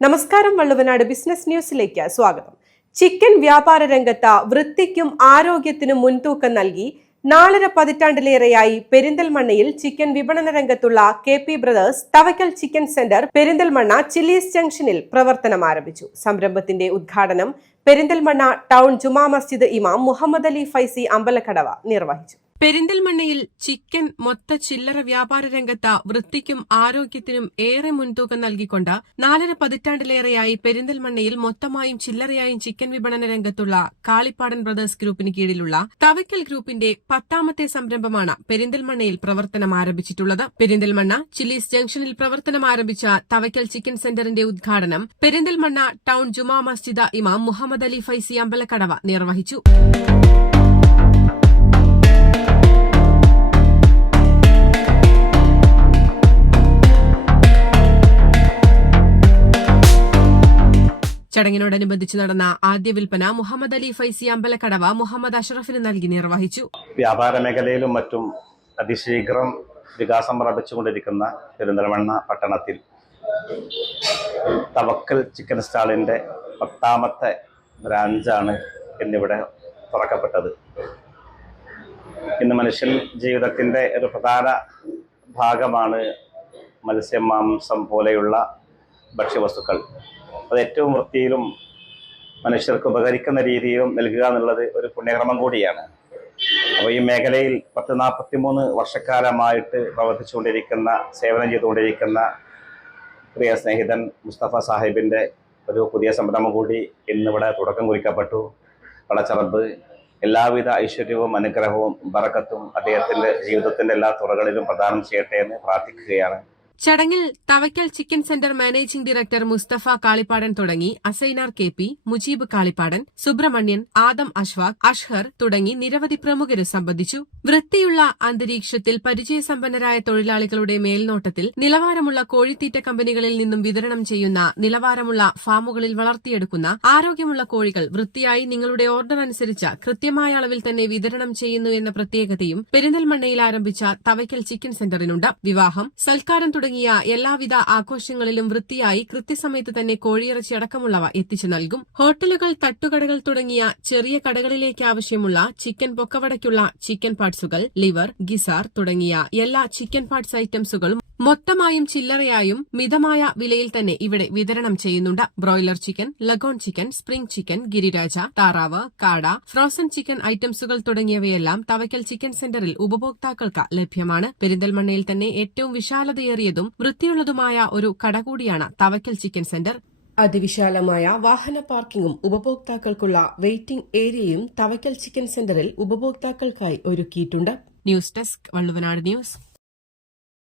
നമസ്കാരം വള്ളുവനാട് ബിസിനസ് ന്യൂസിലേക്ക് സ്വാഗതം. ചിക്കൻ വ്യാപാര രംഗത്ത് വൃത്തിക്കും ആരോഗ്യത്തിനും മുൻതൂക്കം നൽകി നാലര പതിറ്റാണ്ടിലേറെയായി പെരിന്തൽമണ്ണയിൽ ചിക്കൻ വിപണന രംഗത്തുള്ള K P brothers Tawakkal chicken centre Perinthalmanna chillies ജംഗ്ഷനിൽ പ്രവർത്തനം ആരംഭിച്ചു. സംരംഭത്തിന്റെ ഉദ്ഘാടനം പെരിന്തൽമണ്ണ ടൗൺ ജുമാ മസ്ജിദ് ഇമാം മുഹമ്മദ് അലി ഫൈസി അമ്പലക്കടവ നിർവഹിച്ചു. പെരിന്തൽമണ്ണയിൽ ചിക്കൻ മൊത്ത ചില്ലറ വ്യാപാര രംഗത്ത് വൃത്തിക്കും ആരോഗ്യത്തിനും ഏറെ മുൻതൂക്കം നൽകിക്കൊണ്ട് നാലര പതിറ്റാണ്ടിലേറെയായി പെരിന്തൽമണ്ണയിൽ മൊത്തമായും ചില്ലറയായും ചിക്കൻ വിപണന രംഗത്തുള്ള കാളിപ്പാടൻ ബ്രദേഴ്സ് ഗ്രൂപ്പിന് കീഴിലുള്ള തവയ്ക്കൽ ഗ്രൂപ്പിന്റെ പത്താമത്തെ സംരംഭമാണ് പെരിന്തൽമണ്ണയിൽ പ്രവർത്തനം ആരംഭിച്ചിട്ടുള്ളത്. പെരിന്തൽമണ്ണ ചില്ലീസ് ജംഗ്ഷനിൽ പ്രവർത്തനം ആരംഭിച്ച തവയ്ക്കൽ ചിക്കൻ സെന്ററിന്റെ ഉദ്ഘാടനം പെരിന്തൽമണ്ണ ടൌൺ ജുമാ മസ്ജിദ ഇമാം മുഹമ്മദ് അലി ഫൈസി അമ്പലക്കടവ നിർവഹിച്ചു. ചടങ്ങിനോടനുബന്ധിച്ച് നടന്ന ആദ്യ വിൽപ്പന മുഹമ്മദ് അലി ഫൈസി അമ്പലക്കടവ മുഹമ്മദ് അഷറഫിന് നൽകി നിർവഹിച്ചു. വ്യാപാര മേഖലയിലും മറ്റും അതിശീഘ്രം വികാസം പ്രാപിച്ചുകൊണ്ടിരിക്കുന്ന പെരിന്തൽമണ്ണ പട്ടണത്തിൽ തവക്കൽ ചിക്കൻ സ്റ്റാളിന്റെ പത്താമത്തെ ബ്രാഞ്ചാണ് എന്നിവിടെ തുറക്കപ്പെട്ടത്. ഇന്ന് മനുഷ്യൻ ജീവിതത്തിന്റെ ഒരു പ്രധാന ഭാഗമാണ് മത്സ്യം മാംസം പോലെയുള്ള ഭക്ഷ്യവസ്തുക്കൾ. അത് ഏറ്റവും വൃത്തിയിലും മനുഷ്യർക്ക് ഉപകരിക്കുന്ന രീതിയിലും നൽകുക എന്നുള്ളത് ഒരു പുണ്യക്രമം കൂടിയാണ്. അപ്പോൾ ഈ മേഖലയിൽ പത്ത് നാൽപ്പത്തി മൂന്ന് വർഷക്കാലമായിട്ട് പ്രവർത്തിച്ചുകൊണ്ടിരിക്കുന്ന സേവനം ചെയ്തുകൊണ്ടിരിക്കുന്ന പ്രിയ സ്നേഹിതൻ മുസ്തഫ സാഹിബിന്റെ ഒരു പുതിയ സംരംഭം കൂടി ഇന്നിവിടെ തുടക്കം കുറിക്കപ്പെട്ടു. വളച്ചറബ് എല്ലാവിധ ഐശ്വര്യവും അനുഗ്രഹവും ബറക്കത്തും അദ്ദേഹത്തിന്റെ ജീവിതത്തിന്റെ എല്ലാ തുറകളിലും പ്രദാനം ചെയ്യട്ടെ എന്ന് പ്രാർത്ഥിക്കുകയാണ്. ചടങ്ങിൽ Tawakkal chicken centre managing director Mustafa Kalippadan തുടങ്ങി അസൈനാർ കെ പി മുജീബ് കാളിപ്പാടൻ സുബ്രഹ്മണ്യൻ ആദം അഷ്വാഖ് അഷ്ഹർ തുടങ്ങി നിരവധി പ്രമുഖരെ സംബന്ധിച്ചു. വൃത്തിയുള്ള അന്തരീക്ഷത്തിൽ പരിചയസമ്പന്നരായ തൊഴിലാളികളുടെ മേൽനോട്ടത്തിൽ നിലവാരമുള്ള കോഴിത്തീറ്റ കമ്പനികളിൽ നിന്നും വിതരണം ചെയ്യുന്ന നിലവാരമുള്ള ഫാമുകളിൽ വളർത്തിയെടുക്കുന്ന ആരോഗ്യമുള്ള കോഴികൾ വൃത്തിയായി നിങ്ങളുടെ ഓർഡർ അനുസരിച്ച് കൃത്യമായ അളവിൽ തന്നെ വിതരണം ചെയ്യുന്നു എന്ന പ്രത്യേകതയും പെരിന്തൽമണ്ണയിൽ ആരംഭിച്ച തവയ്ക്കൽ ചിക്കൻ സെന്ററിനുണ്ട്. വിവാഹം സൽക്കാരം തുടങ്ങിയ എല്ലാവിധ ആഘോഷങ്ങളിലും വൃത്തിയായി കൃത്യസമയത്ത് തന്നെ കോഴിയിറച്ചി അടക്കമുള്ളവ എത്തിച്ചു നൽകും. ഹോട്ടലുകൾ തട്ടുകടകൾ തുടങ്ങിയ ചെറിയ കടകളിലേക്ക് ആവശ്യമുള്ള ചിക്കൻ പൊക്കവടയ്ക്കുള്ള ചിക്കൻ പാർട്സുകൾ ലിവർ ഗിസാർ തുടങ്ങിയ എല്ലാ ചിക്കൻ പാർട്സ് ഐറ്റംസുകളും മൊത്തമായും ചില്ലറയായും മിതമായ വിലയിൽ തന്നെ ഇവിടെ വിതരണം ചെയ്യുന്നുണ്ട്. Broiler chicken leghorn chicken spring chicken Giriraja താറാവ് കാട ഫ്രോസൺ ചിക്കൻ ഐറ്റംസുകൾ തുടങ്ങിയവയെല്ലാം തവയ്ക്കൽ ചിക്കൻ സെന്ററിൽ ഉപഭോക്താക്കൾക്ക് ലഭ്യമാണ്. പെരിന്തൽമണ്ണയിൽ തന്നെ ഏറ്റവും വിശാലതയേറിയതും വൃത്തിയുള്ളതുമായ ഒരു കട കൂടിയാണ് തവയ്ക്കൽ ചിക്കൻ സെന്റർ. അതിവിശാലമായ വാഹന പാർക്കിംഗും ഉപഭോക്താക്കൾക്കുള്ള വെയിറ്റിംഗ് ഏരിയയും തവയ്ക്കൽ ചിക്കൻ സെന്ററിൽ ഉപഭോക്താക്കൾക്കായി ഒരുക്കിയിട്ടുണ്ട്. News desk Valluvanad news.